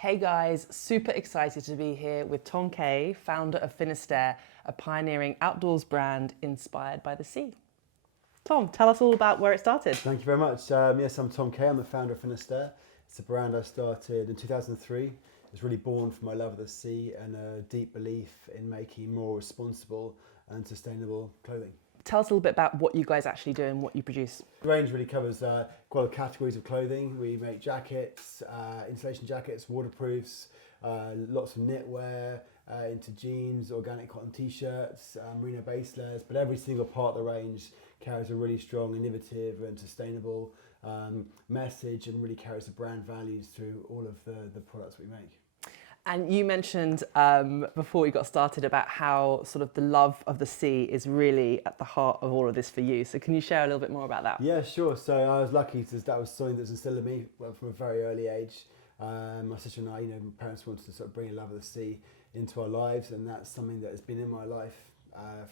Hey guys, super excited to be here with Tom Kay, founder of Finisterre, a pioneering outdoors brand inspired by the sea. Tom, tell us all about where it started. Thank you very much. Yes, I'm Tom Kay. I'm the founder of Finisterre. It's a brand I started in 2003. It's really born from my love of the sea and a deep belief in making more responsible and sustainable clothing. Tell us a little bit about what you guys actually do and what you produce. The range really covers quite a lot of categories of clothing. We make jackets, insulation jackets, waterproofs, lots of knitwear, into jeans, organic cotton t-shirts, merino base layers, but every single part of the range carries a really strong, innovative and sustainable message and really carries the brand values through all of the products we make. And you mentioned before we got started about how sort of the love of the sea is really at the heart of all of this for you. So can you share a little bit more about that? Yeah, sure. So I was lucky because that was something that was instilled in me from a very early age. My sister and I, my parents wanted to sort of bring a love of the sea into our lives, and that's something that has been in my life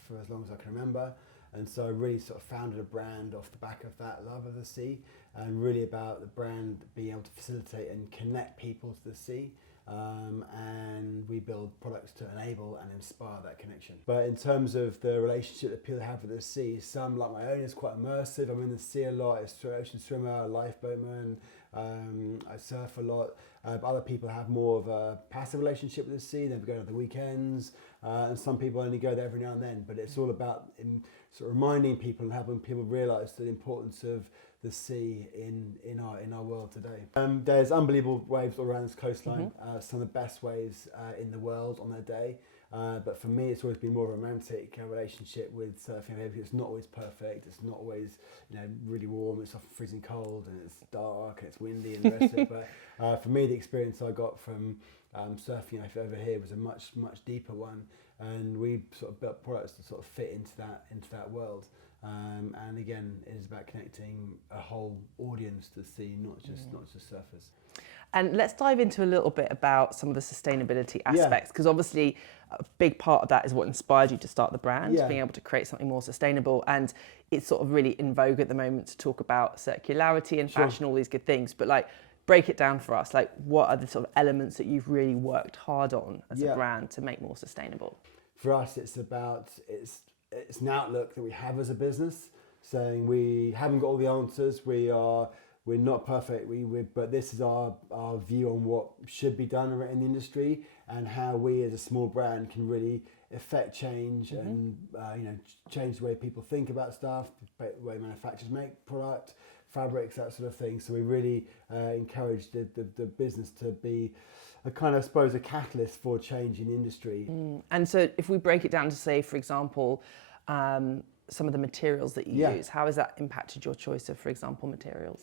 for as long as I can remember. And so I really sort of founded a brand off the back of that love of the sea, and really about the brand being able to facilitate and connect people to the sea. And we build products to enable and inspire that connection. But in terms of the relationship that people have with the sea, some, like my own, is quite immersive. I'm in the sea a lot. It's an ocean swimmer, a lifeboatman. I surf a lot. But other people have more of a passive relationship with the sea. They go on the weekends, and some people only go there every now and then. But it's all about sort of reminding people and helping people realise the importance of the sea in our world today. There's unbelievable waves all around this coastline. Some of the best waves in the world on their day. But for me, it's always been more romantic relationship with surfing. Because it's not always perfect. It's not always really warm. It's often freezing cold and it's dark and it's windy and the rest of it. But for me, the experience I got from surfing over here was a much deeper one. And we sort of built products to sort of fit into that world. And again, it is about connecting a whole audience to the sea, not just surfers. And let's dive into a little bit about some of the sustainability aspects, because obviously a big part of that is what inspired you to start the brand, being able to create something more sustainable. And it's sort of really in vogue at the moment to talk about circularity and fashion, all these good things. But break it down for us. What are the sort of elements that you've really worked hard on as a brand to make more sustainable? For us, it's an outlook that we have as a business, saying we haven't got all the answers. We're not perfect, but this is our view on what should be done in the industry and how we as a small brand can really affect change and change the way people think about stuff, the way manufacturers make product, fabrics, that sort of thing. So we really encourage the business to be a kind of, I suppose, a catalyst for change in industry. And so if we break it down to say, for example, some of the materials that you use, how has that impacted your choice of, for example, materials?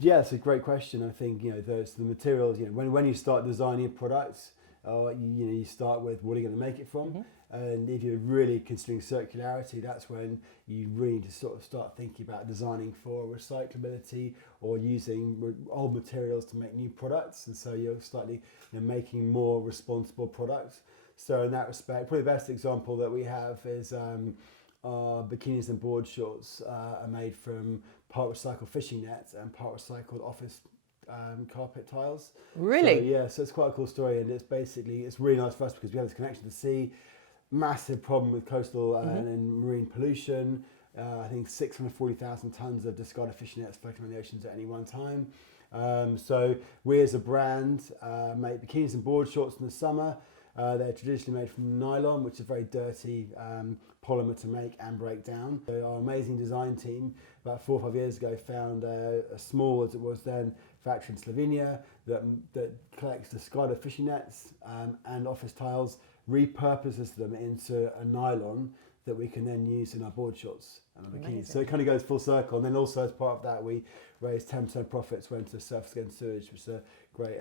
Yeah, it's a great question. I think the materials. When you start designing a product, you start with what are you going to make it from, and if you're really considering circularity, that's when you really need to sort of start thinking about designing for recyclability or using old materials to make new products, and so you're slightly making more responsible products. So in that respect, probably the best example that we have is our bikinis and board shorts are made from part recycled fishing nets and part recycled office carpet tiles. Really? So it's quite a cool story, and it's really nice for us because we have this connection to the sea. Massive problem with coastal and marine pollution. I think 640,000 tons of discarded fishing nets floating on the oceans at any one time. So we as a brand make bikinis and board shorts in the summer. They're traditionally made from nylon, which is a very dirty polymer to make and break down. So our amazing design team, about 4 or 5 years ago, found a small, as it was then, factory in Slovenia that collects discarded fishing nets and office tiles, repurposes them into a nylon that we can then use in our board shorts and our bikinis. So it kind of goes full circle. And then also as part of that, we raised 10% profits went to Surfers Against Sewage, which is a great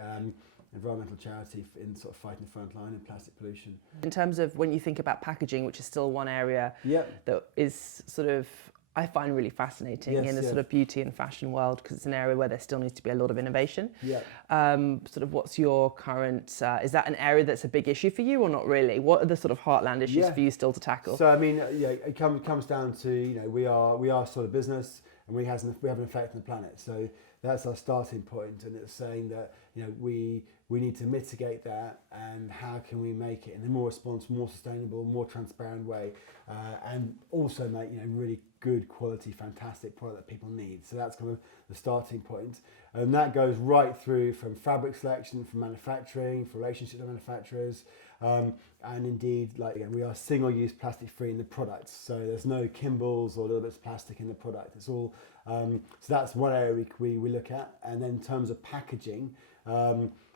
environmental charity in sort of fighting the front line in plastic pollution. In terms of when you think about packaging, which is still one area that is sort of, I find really fascinating in the sort of beauty and fashion world, because it's an area where there still needs to be a lot of innovation. Sort of what's your current, is that an area that's a big issue for you or not really? What are the sort of heartland issues for you still to tackle? So I mean, it comes down to, we are sort of business, and we have an effect on the planet. So that's our starting point, and it's saying that we need to mitigate that, and how can we make it in a more responsible, more sustainable, more transparent way, and also make really good quality, fantastic product that people need. So that's kind of the starting point, and that goes right through from fabric selection, from manufacturing, from relationships with manufacturers, and indeed, we are single-use plastic free in the products, so there's no Kimballs or little bits of plastic in the product. It's all so that's one area we look at. And then in terms of packaging,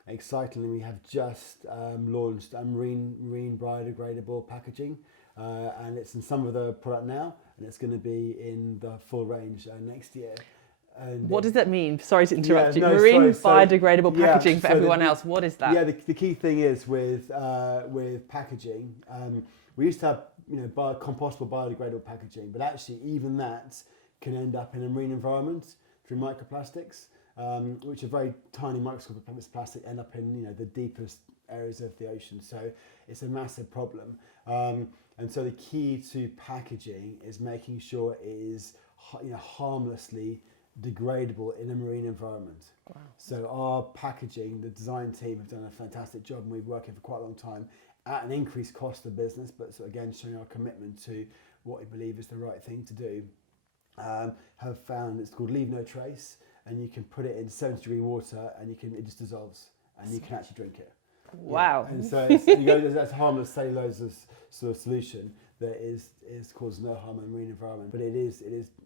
excitingly, we have just launched marine biodegradable packaging, and it's in some of the product now, and it's going to be in the full range next year. And what does that mean? Sorry to interrupt you. Marine biodegradable packaging for everyone else. What is that? Yeah, the key thing is with packaging, we used to have compostable biodegradable packaging, but actually even that can end up in a marine environment through microplastics, which are very tiny microscopic plastic, end up in the deepest areas of the ocean. So it's a massive problem. And so the key to packaging is making sure it is harmlessly degradable in a marine environment. Wow. So our packaging, the design team have done a fantastic job, and we've been working for quite a long time at an increased cost of business, but so again showing our commitment to what we believe is the right thing to do. Have found it's called Leave No Trace, and you can put it in 70-degree water, and it just dissolves, and you can actually drink it. Wow. Yeah. And so that's a harmless cellulose sort of solution that is causes no harm in the marine environment, but it is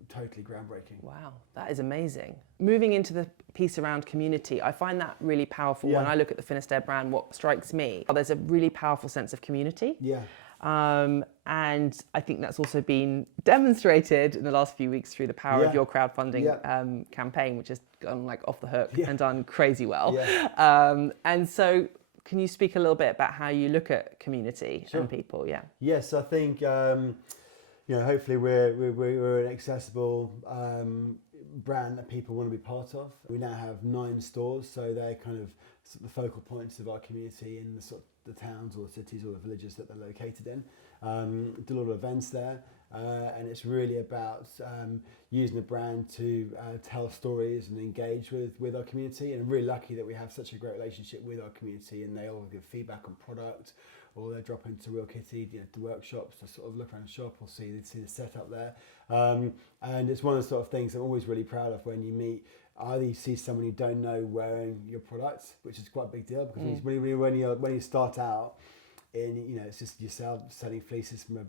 totally groundbreaking. Wow, that is amazing. Moving into the piece around community, I find that really powerful. When I look at the Finisterre brand, what strikes me, there's a really powerful sense of community. Yeah. And I think that's also been demonstrated in the last few weeks through the power of your crowdfunding campaign, which has gone off the hook and done crazy well. Yeah. And so, can you speak a little bit about how you look at community and people? Yeah. Yes, I think hopefully we're an accessible brand that people want to be part of. We now have 9 stores, so they're kind of the focal points of our community in the towns or the cities or the villages that they're located in. Do a lot of events there, and it's really about using the brand to tell stories and engage with our community. And I'm really lucky that we have such a great relationship with our community, and they all give feedback on product, or they drop into Real Kitty to workshops to sort of look around the shop or see the setup there. And it's one of the sort of things I'm always really proud of when you meet. Either you see someone you don't know wearing your products, which is quite a big deal, because when you start out, it's just yourself selling fleeces from a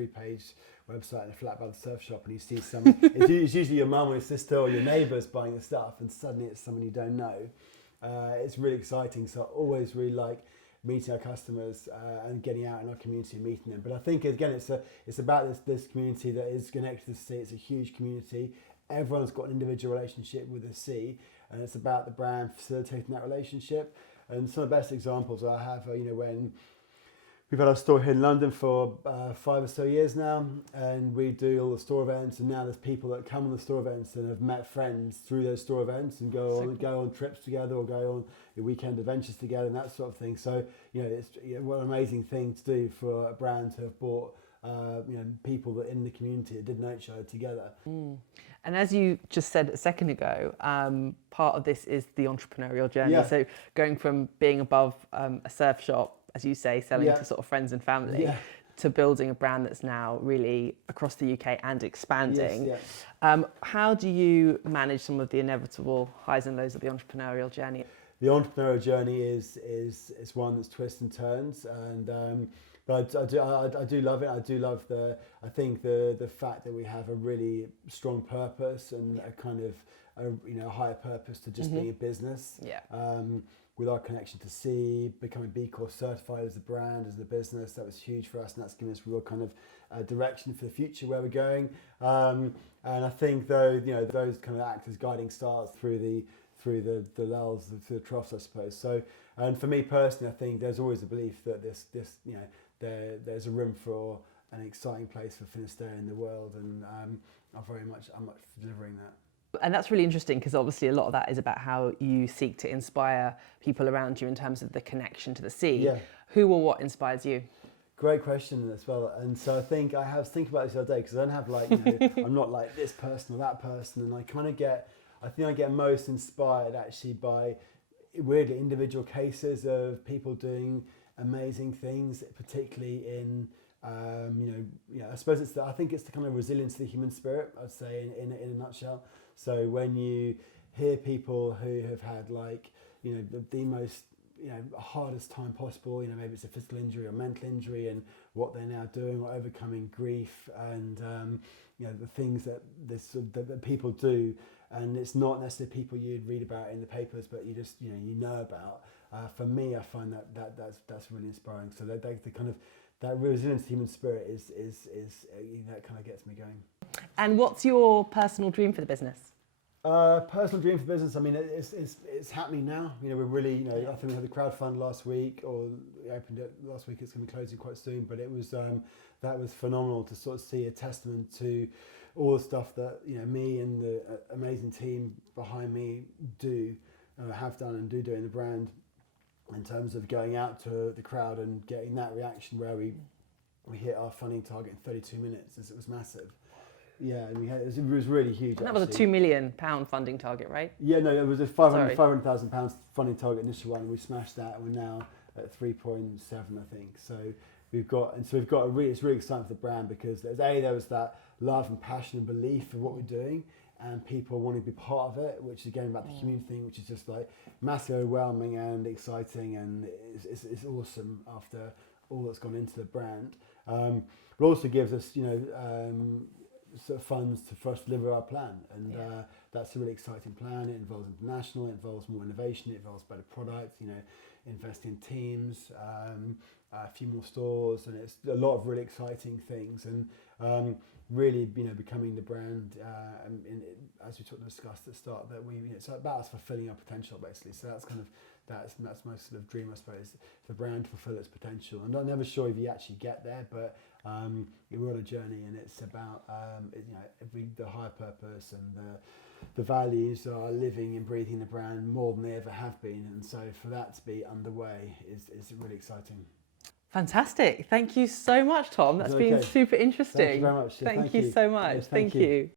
3-page website and a flat by the surf shop, and you see someone. it's usually your mum or your sister or your neighbours buying the stuff, and suddenly it's someone you don't know. It's really exciting. So I always really like meeting our customers and getting out in our community and meeting them. But I think again, it's about this community that is connected to the sea. It's a huge community. Everyone's got an individual relationship with the sea, and it's about the brand facilitating that relationship. And some of the best examples I have are, when we've had our store here in London for 5 or so years now, and we do all the store events, and now there's people that come on the store events and have met friends through those store events and go on trips together or go on weekend adventures together and that sort of thing. So, it's what an amazing thing to do for a brand to have brought people that in the community that didn't know each other together. And as you just said a second ago, part of this is the entrepreneurial journey. Yeah. So going from being above a surf shop, as you say, selling to sort of friends and family, to building a brand that's now really across the UK and expanding. Yes. How do you manage some of the inevitable highs and lows of the entrepreneurial journey? The entrepreneurial journey is one that's twists and turns, and but I do love it. I do love the fact that we have a really strong purpose and a kind of a higher purpose to just being a business. Yeah. With our connection to sea, becoming B Corp certified as a brand, as a business, that was huge for us, and that's given us real kind of direction for the future where we're going. And I think those kind of act as guiding stars through the lulls, through the troughs, I suppose. So, and for me personally, I think there's always a belief that there's a room for an exciting place for Finisterre in the world, and I'm much delivering that. And that's really interesting, because obviously a lot of that is about how you seek to inspire people around you in terms of the connection to the sea. Yeah. Who or what inspires you? Great question as well. And so I think I was thinking about this the other day, because I don't have I'm not like this person or that person, and I kind of get I think I get most inspired actually by weirdly individual cases of people doing amazing things, particularly in I suppose I think it's the kind of resilience of the human spirit, I'd say in a nutshell. So when you hear people who have had like the most hardest time possible, maybe it's a physical injury or mental injury, and what they're now doing or overcoming grief and the things that people do, and it's not necessarily people you'd read about in the papers, but you just you know about. For me, I find that's really inspiring. So the kind of that resilience human spirit is that kind of gets me going. And what's your personal dream for the business? Personal dream for business. I mean, it's happening now. We're really, I think we had the crowdfund last week, or we opened it last week. It's going to be closing quite soon, but it was that was phenomenal to sort of see a testament to all the stuff that me and the amazing team behind me have done and do in the brand, in terms of going out to the crowd and getting that reaction where we hit our funding target in 32 minutes. It was massive. Yeah, and it was really huge. And that was a £2 million funding target, right? Yeah, no, it was a £500,000 funding target initial one, and we smashed that, and we're now at 3.7, I think. So it's really exciting for the brand, because there was that love and passion and belief in what we're doing, and people wanting to be part of it, which is again about the human thing, which is just like massively overwhelming and exciting, and it's awesome after all that's gone into the brand. It also gives us, sort of funds for us to deliver our plan, and that's a really exciting plan. It involves international, it involves more innovation, it involves better products, invest in teams, a few more stores, and it's a lot of really exciting things, and really becoming the brand, as we discussed at the start, that it's about us fulfilling our potential basically. So that's kind of that's my sort of dream, I suppose, the brand to fulfill its potential. And I'm never sure if you actually get there, but we're on a journey, and it's about the higher purpose and the values are living and breathing the brand more than they ever have been, and so for that to be underway is really exciting. Fantastic. Thank you so much, Tom. That's been super interesting. Thank you very much. Thank you so much. Yes, thank you.